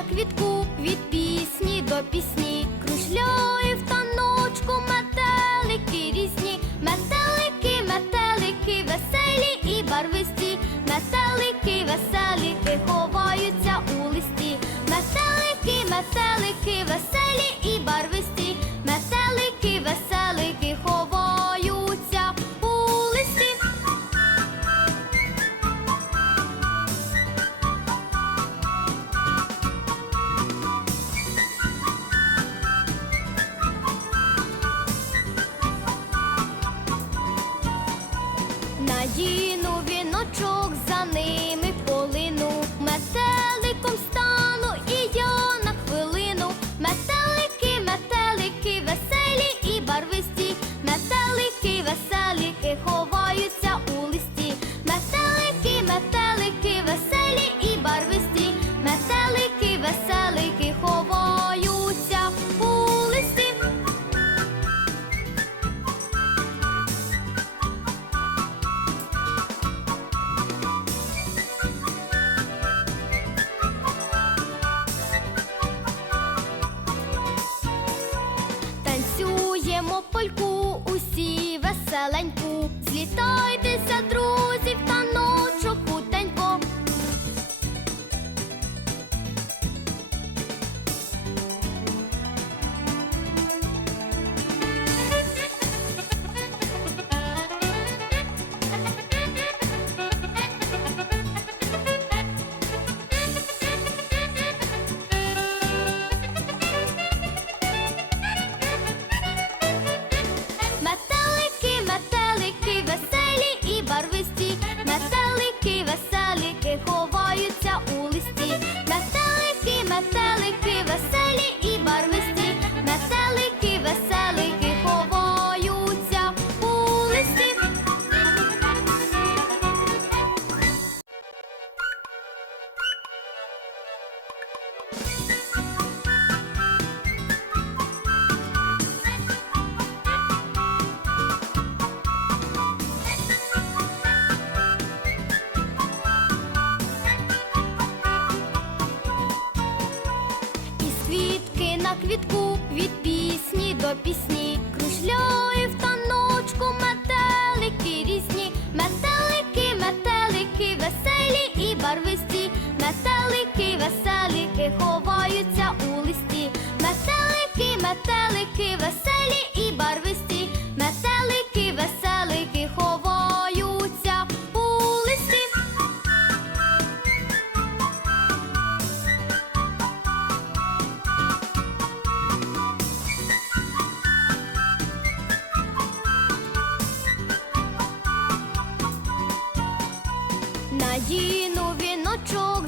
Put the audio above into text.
на квітку від пісні до пісні, Кружляє в та. польку, усі веселеньку, злітай. квітку, від пісні до пісні, кружляє в таночку метелики різні, метелики, метелики, веселі і барвисті, метелики, веселики ховаються у листі, метелики, метелики, веселі. надіну віночок.